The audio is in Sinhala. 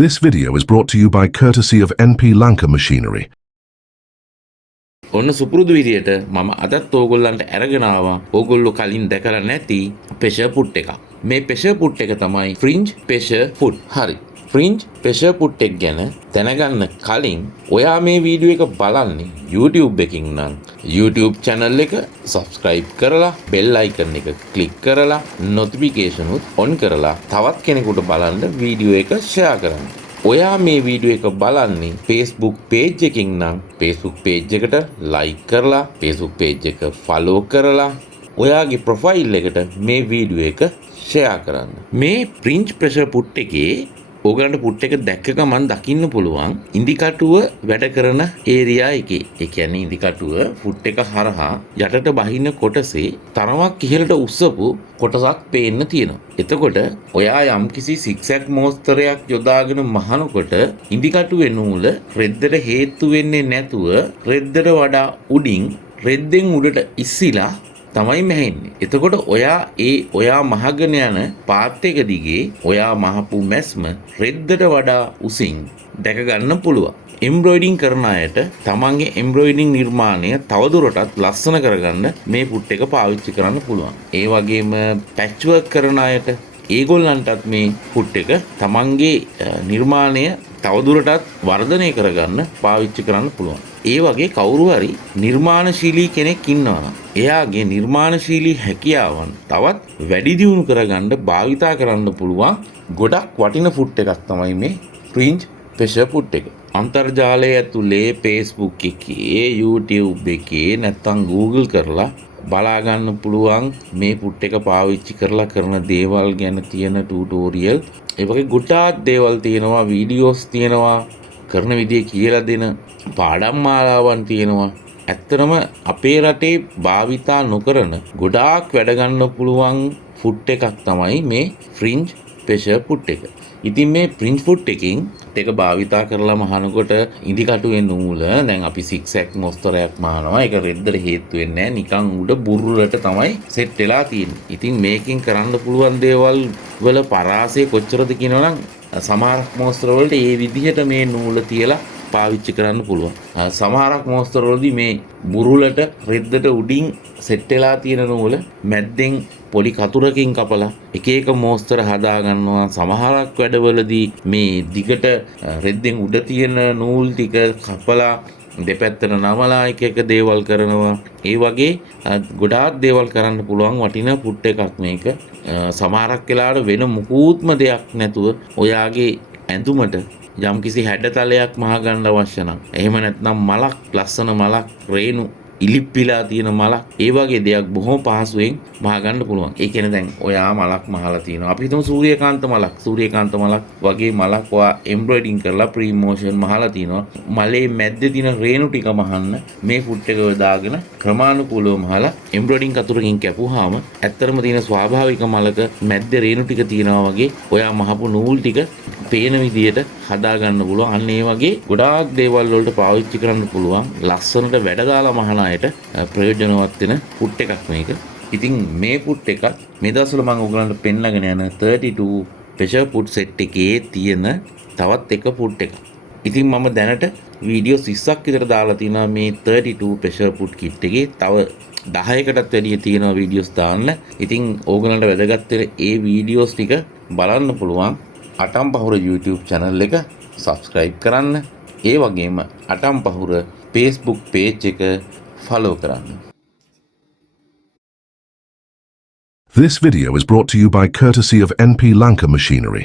This video is brought to you by courtesy of NP Lanka Machinery. ඔන්න සුපුරුදු විදියට මම අදත් ඕගොල්ලන්ට අරගෙන ආවා ඕගොල්ලෝ කලින් දැකලා නැති ප්‍රෙෂර් පුට් එකක්. මේ ප්‍රෙෂර් පුට් එක තමයි ෆ්‍රින්ජ් ප්‍රෙෂර් පුට්. හරි. ෆ්‍රින්ජ් ප්‍රෙෂර් පුට් එක ගැන දැනගන්න කලින් ඔයා මේ වීඩියෝ එක බලන්නේ YouTube එකකින් නම් YouTube channel එක subscribe කරලා bell icon එක click කරලා notification උත් on කරලා තවත් කෙනෙකුට බලන්න වීඩියෝ එක share කරන්න. ඔයා මේ වීඩියෝ එක බලන්නේ Facebook page එකකින් නම් Facebook page එකට like කරලා Facebook page එක follow කරලා ඔයාගේ profile එකට මේ වීඩියෝ එක share කරන්න. මේ fringe pressure put එකේ ඕගලන්ට පුට් එක දැක්ක ගමන් දකින්න පුළුවන් ඉන්දිකටුව වැඩ කරන ඒරියා එකේ. ඒ කියන්නේ ඉන්දිකටුව පුට් එක හරහා යටට බහින කොටසේ තරමක් ඉහළට උස්සපු කොටසක් පේන්න තියෙනවා. එතකොට ඔයා යම්කිසි සික්සැක් මෝස්තරයක් යොදාගෙන මහනකොට ඉන්දිකටුවේ නූල රෙද්දට හේතු වෙන්නේ නැතුව රෙද්දට වඩා උඩින් රෙද්දෙන් උඩට ඉස්සිලා තමයි මැහෙන්නේ. එතකොට ඔයා මහගෙන යන පාත් එක දිගේ ඔයා මහපු මැස්ම රෙද්දට වඩා උසින් දැක ගන්න පුළුවන්. එම්බ්‍රොයිඩින් කරන අයට තමන්ගේ එම්බ්‍රොයිඩින් නිර්මාණය තවදුරටත් ලස්සන කරගන්න මේ පුට් එක පාවිච්චි කරන්න පුළුවන්. ඒ වගේම පැච් වර්ක් කරන අයට ඒගොල්ලන්ටත් මේ පුට් එක තමන්ගේ නිර්මාණය තවදුරටත් වර්ධනය කරගන්න පාවිච්චි කරන්න පුළුවන්. ඒ වගේ කවුරු හරි නිර්මාණශීලී කෙනෙක් ඉන්නවා නම් එයාගේ නිර්මාණශීලී හැකියාවන් තවත් වැඩි දියුණු කරගන්න භාවිතා කරන්න පුළුවන් ගොඩක් වටින පුට් එකක් තමයි මේ ෆ්‍රින්ජ් ප්‍රෙෂර් පුට් එක. අන්තර්ජාලය ඇතුලේ Facebook එකේ YouTube එකේ නැත්නම් Google කරලා බලා ගන්න පුළුවන් මේ පුට් එක පාවිච්චි කරලා කරන දේවල් ගැන තියෙන ටියුටෝරියල්. ඒ වගේ ගොඩාක් දේවල් තියෙනවා, වීඩියෝස් තියෙනවා, කරන විදිය කියලා දෙන පාඩම් මාලාවන් තියෙනවා. ඇත්තටම අපේ රටේ භාවිතා නොකරන ගොඩාක් වැඩ ගන්න පුළුවන් පුට් එකක් තමයි මේ ෆ්‍රින්ජ් ප්‍රෙෂර් පුට් එක. ඉතින් මේ ෆ්‍රින්ජ් පුට් එකකින් ඒක භාවිතා කරලා මහනකොට ඉදිකටුවේ නූල දැන් අපි සික්සැක් මොස්තරයක් මහනවා. ඒක රෙද්දට හේතු වෙන්නේ නැහැ. නිකන් උඩ බුරුලට තමයි සෙට් වෙලා තියෙන්නේ. ඉතින් මේකෙන් කරන්න පුළුවන් දේවල් වල පරාසය කොච්චරද කියනවනම් සමහරක් මොස්තර වලට මේ විදිහට මේ නූල තියලා පාවිච්චි කරන්න පුළුවන්. සමහරක් මොස්තර වලදී මේ බුරුලට රෙද්දට උඩින් සෙට් වෙලා තියෙන නූල මැද්දෙන් පොඩි කතුරකින් කපලා එක එක මෝස්තර හදා ගන්නවා. සමහරක් වැඩවලදී මේ දිගට රෙද්දෙන් උඩ තියෙන නූල් ටික කපලා දෙපැත්තට නමලා එක දේවල් කරනවා. ඒ වගේ ගොඩාක් දේවල් කරන්න පුළුවන් වටින පුට් එකක් මේක. සමහරක් වෙලාවට වෙන මුකුත්ම දෙයක් නැතුව ඔයාගේ ඇඳුමට යම්කිසි හැඩතලයක් මහ ගන්න අවශ්‍ය නම්, එහෙම නැත්නම් මලක්, ලස්සන මලක්, රේණු ඉලිප්පිලා තියෙන මලක්, ඒ වගේ දෙයක් බොහොම පහසුවෙන් මහ ගන්න පුළුවන්. ඒ කියන්නේ දැන් ඔයා මලක් මහලා තියෙනවා. අපි හිතමු සූර්යකාන්ත මලක් වගේ මලක් ඔයා එම්බ්‍රොයිඩින් කරලා ප්‍රී මොෂන් මහලා තියෙනවා. මලේ මැද්දේ තියෙන රේණු ටික මහන්න මේ පුට් එක දාගෙන ක්‍රමානුකූලව මහලා එම්බ්‍රොයිඩින් කතුරකින් කැපුවාම ඇත්තටම තියෙන ස්වාභාවික මලක මැද්දේ රේණු ටික තියෙනවා වගේ ඔයා මහපු නූල් ටික පේන විදියට හදා ගන්න පුළුවන්. අන්න ඒ වගේ ගොඩාක් දේවල් වලට පාවිච්චි කරන්න පුළුවන්. ලස්සනට වැඩ දාලා මහන අයට ප්‍රයෝජනවත් වෙන පුට් එකක් මේක. ඉතින් මේ පුට් එකත් මේ දවස්වල මම ඔයගලන්ට පෙන්නගෙන යන 32 ප්‍රෙෂර් පුට් සෙට් එකේ තියෙන තවත් එක පුට් එකක්. ඉතින් මම දැනට වීඩියෝ 30ක් විතර දාලා තිනවා මේ 32 ප්‍රෙෂර් පුට් කිට් එකේ. තව 10කටත් වැඩිය තියෙනවා වීඩියෝස් දාන්න. ඉතින් ඕගලන්ට වැදගත් වෙන ඒ වීඩියෝස් ටික බලන්න පුළුවන්. අටම් පහුර YouTube channel එක subscribe කරන්න. ඒ වගේම අටම් පහුර Facebook page එක follow කරන්න. This video is brought to you by courtesy of NP Lanka Machinery.